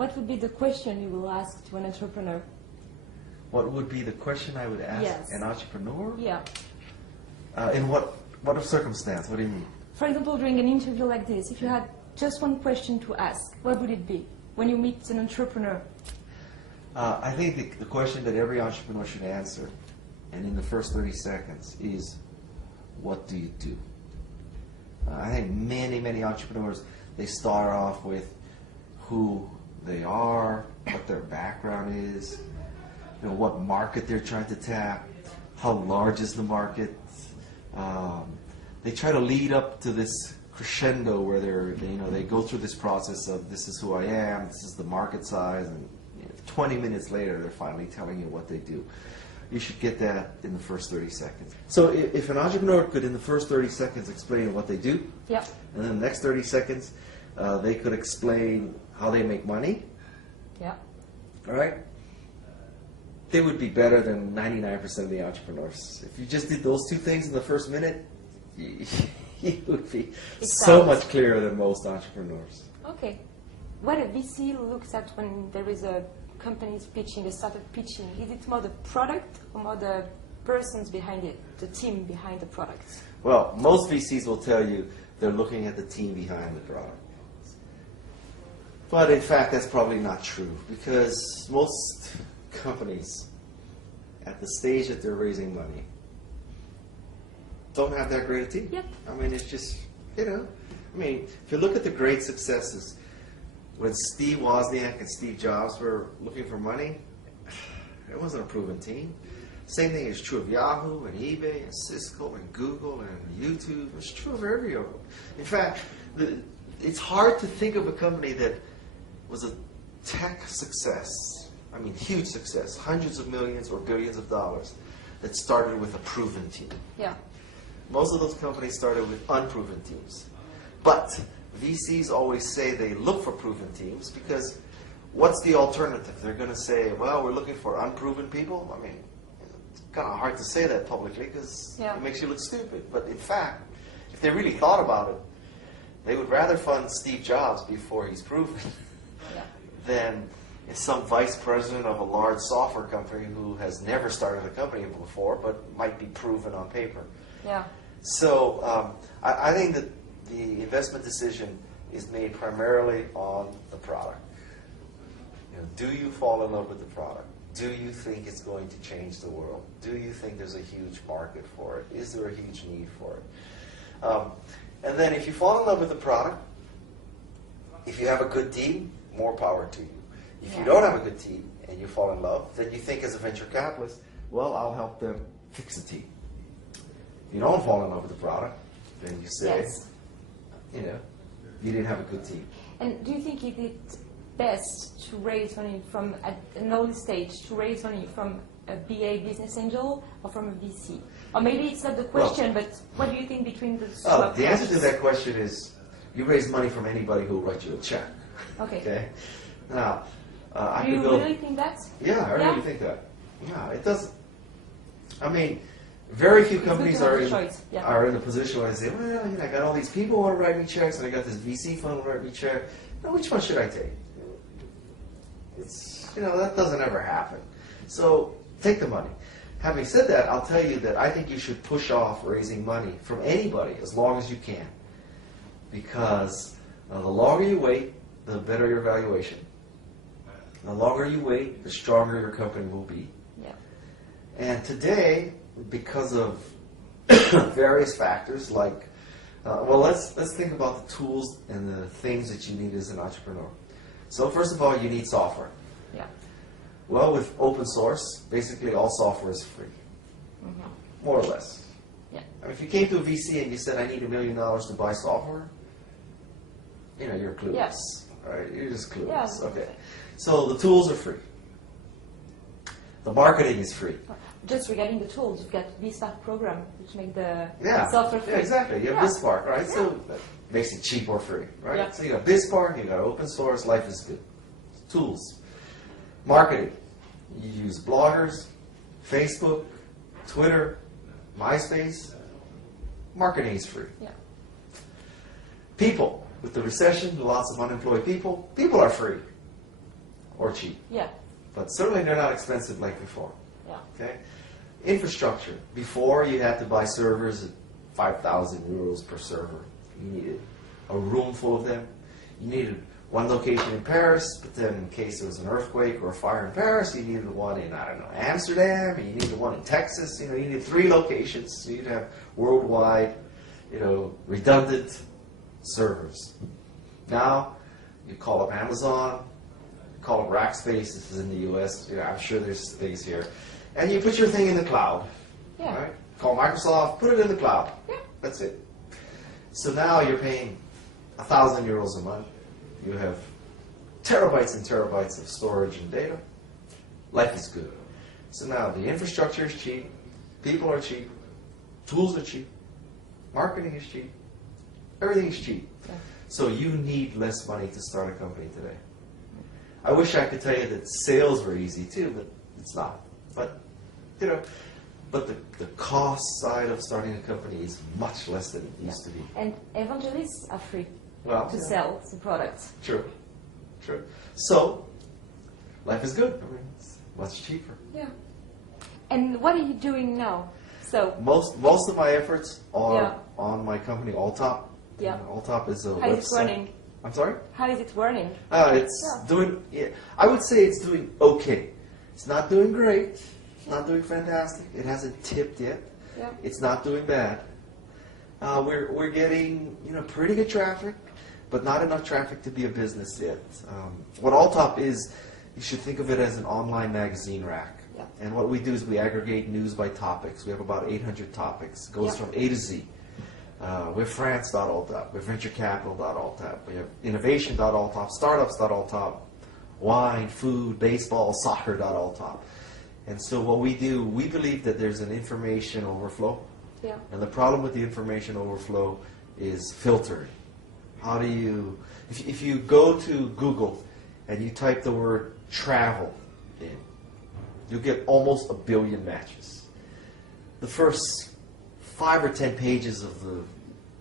What would be the question you will ask to an entrepreneur? What would be the question I would ask an entrepreneur? Yeah. In what circumstance? What do you mean? For example, during an interview like this, if you had just one question to ask, what would it be when you meet an entrepreneur? I think the question that every entrepreneur should answer, and in the first 30 seconds, is, what do you do? I think many entrepreneurs, they start off with who they are, what their background is, what market they're trying to tap, how large is the market. They try to lead up to this crescendo where they go through this process of, this is who I am, this is the market size, and 20 minutes later they're finally telling you what they do. You should get that in the first 30 seconds. So if an entrepreneur could, in the first 30 seconds, explain what they do, yep. and then the next 30 seconds, they could explain how they make money, yeah. all right? They would be better than 99% of the entrepreneurs. If you just did those two things in the first minute, you would be so much clearer than most entrepreneurs. Okay. What a VC looks at when there is a company's pitching, a startup pitching, is it more the product or more the persons behind it, the team behind the product? Well, most VCs will tell you they're looking at the team behind the product. But in fact, that's probably not true, because most companies at the stage that they're raising money don't have that great a team. Yep. I mean, it's just, if you look at the great successes, when Steve Wozniak and Steve Jobs were looking for money, it wasn't a proven team. Same thing is true of Yahoo and eBay and Cisco and Google and YouTube. It's true of every of them. In fact, it's hard to think of a company that was a tech success, huge success, hundreds of millions or billions of dollars, that started with a proven team. Yeah. Most of those companies started with unproven teams. But VCs always say they look for proven teams, because what's the alternative? They're going to say, well, we're looking for unproven people. It's kind of hard to say that publicly, because it makes you look stupid. But in fact, if they really thought about it, they would rather fund Steve Jobs before he's proven than some vice president of a large software company who has never started a company before but might be proven on paper. Yeah. So I think that the investment decision is made primarily on the product. Do you fall in love with the product? Do you think it's going to change the world? Do you think there's a huge market for it? Is there a huge need for it? And then if you fall in love with the product, if you have a good team, more power to you. If you don't have a good team and you fall in love, then you think as a venture capitalist, well, I'll help them fix the team. If you don't fall in love with the product, then you say, you didn't have a good team. And do you think it's best to raise money from an early stage, to raise money from a BA business angel or from a VC? Or maybe it's not the question, but what do you think between the two? The answer to that question is, you raise money from anybody who will write you a check. Okay. Now, do you really think that? Yeah, I really think that. Yeah, it does. Very few companies are in a position where they say, well, I got all these people who want to write me checks, and I got this VC fund who write me check. Now, which one should I take? That doesn't ever happen. So take the money. Having said that, I'll tell you that I think you should push off raising money from anybody as long as you can, because the longer you wait, the better your valuation. The longer you wait, the stronger your company will be. Yeah. And today, because of various factors, like, let's think about the tools and the things that you need as an entrepreneur. So first of all, you need software. Yeah. Well, with open source, basically all software is free, more or less. Yeah. If you came to a VC and you said, I need $1 million to buy software, you're clueless. Yes. Right? You're just clueless. Yes. Okay. So the tools are free. The marketing is free. Just regarding the tools, you've got BSpark program, which make the software free. Yeah, exactly. You have BizSpark, right? Yeah. So that makes it cheap or free, right? Yeah. So you got BizSpark, you got open source, life is good. Tools. Marketing. You use bloggers, Facebook, Twitter, MySpace. Marketing is free. Yeah. People. With the recession, lots of unemployed people. People are free. or cheap. Yeah. But certainly they're not expensive like before. Yeah. Okay? Infrastructure. Before you had to buy servers at 5,000 euros per server. You needed a room full of them. You needed one location in Paris, but then in case there was an earthquake or a fire in Paris, you needed one in, I don't know, Amsterdam, you needed one in Texas, you know, you needed 3 locations, so you'd have worldwide, you know, redundant servers. Now, you call up Amazon, you call up Rackspace, this is in the US, you know, I'm sure there's things here, and you put your thing in the cloud, Yeah. right? Call Microsoft, put it in the cloud. Yeah. That's it. So now you're paying 1,000 euros a month. You have terabytes and terabytes of storage and data. Life is good. So now the infrastructure is cheap, people are cheap, tools are cheap, marketing is cheap, everything is cheap. Yeah. So you need less money to start a company today. I wish I could tell you that sales were easy too, but it's not. But you know, but the cost side of starting a company is much less than it used to be. And evangelists are free Well, to yeah. sell the products. True, true. So, life is good. I mean, it's much cheaper. Yeah. And what are you doing now? So, Most of my efforts are Yeah. on my company, Alltop. Yeah. Alltop is a how website. is it running? I'm sorry? How is it running? It's Yeah. doing, yeah, I would say it's doing okay. It's not doing great. It's not doing fantastic. It hasn't tipped yet. Yeah. It's not doing bad. We're getting, you know, pretty good traffic, but not enough traffic to be a business yet. What Alltop is, you should think of it as an online magazine rack. Yeah. And what we do is we aggregate news by topics. We have about 800 topics. It goes Yeah. from A to Z. We have France.alltop, we have venturecapital.alltop, we have innovation.alltop, startups.alltop, wine, food, baseball, soccer.alltop. And so what we do, we believe that there's an information overflow. Yeah. And the problem with the information overflow is filtering. How do you, if you go to Google and you type the word travel in, you'll get almost 1 billion matches. The first 5 or 10 pages of the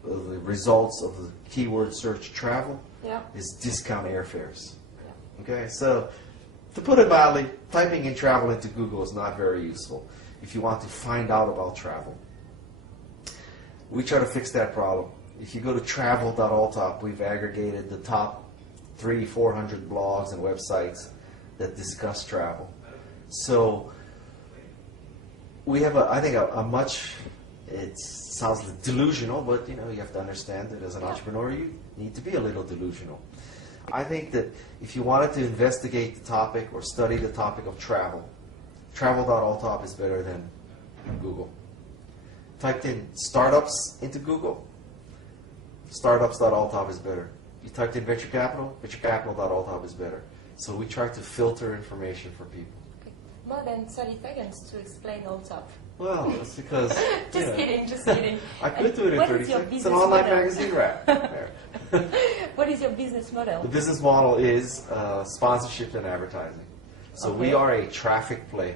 results of the keyword search travel Yeah. is discount airfares. Yeah. Okay, so to put it mildly, typing in travel into Google is not very useful if you want to find out about travel. We try to fix that problem. If you go to travel.alltop, we've aggregated the top 300-400 blogs and websites that discuss travel. So we have, I think, a much, it sounds delusional, but you know, you have to understand that as an entrepreneur, you need to be a little delusional. I think that if you wanted to investigate the topic or study the topic of travel, travel.alltop is better than Google. Typed in startups into Google, startups.alltop is better. You typed in venture capital, venturecapital.alltop is better. So we try to filter information for people. Okay. More than 30 seconds to explain Alltop. Well, that's because... Just kidding, just kidding. I could do it in What 30 is your seconds. It's business an online model? magazine wrap. There. What is your business model? The business model is sponsorship and advertising. So we Okay. are a traffic play.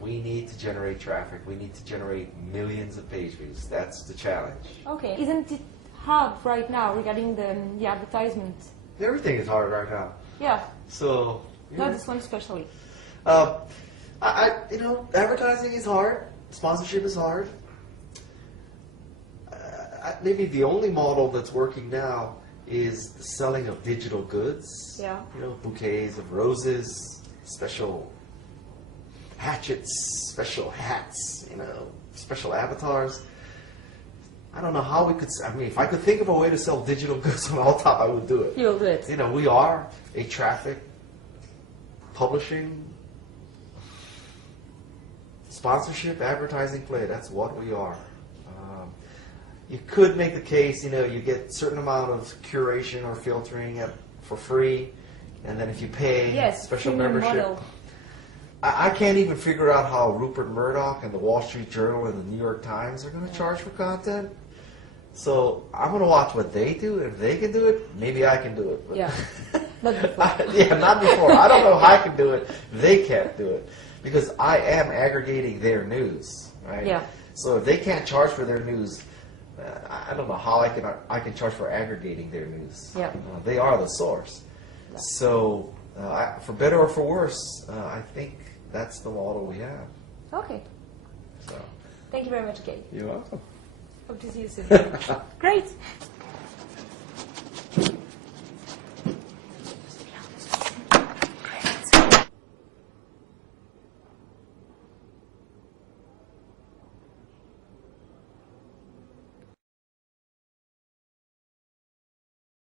We need to generate traffic. We need to generate millions of page views. That's the challenge. Okay. Isn't it hard right now regarding the advertisement? Everything is hard right now. Yeah. So, you Not know, this one especially. you know, advertising is hard. Sponsorship is hard. Maybe the only model that's working now is the selling of digital goods. Yeah. You know, bouquets of roses, special hatchets, special hats, you know, special avatars. I don't know how we could, I mean, if I could think of a way to sell digital goods on Alltop, I would do it. You'll do it. You know, we are a traffic publishing sponsorship advertising play. That's what we are. You could make the case, you know, you get a certain amount of curation or filtering for free, and then if you pay Yes, special premium membership. model. I can't even figure out how Rupert Murdoch and the Wall Street Journal and the New York Times are going to charge for content. So I'm going to watch what they do. If they can do it, maybe I can do it. But Yeah. Not before. yeah, not before. I don't know how I can do it. They can't do it. Because I am aggregating their news, right? Yeah. So if they can't charge for their news, I don't know how I can charge for aggregating their news. Yeah. They are the source. Yeah. So For better or for worse, I think that's the model we have. Okay. So. Thank you very much, Gai. You're welcome. Hope to see you soon. Great.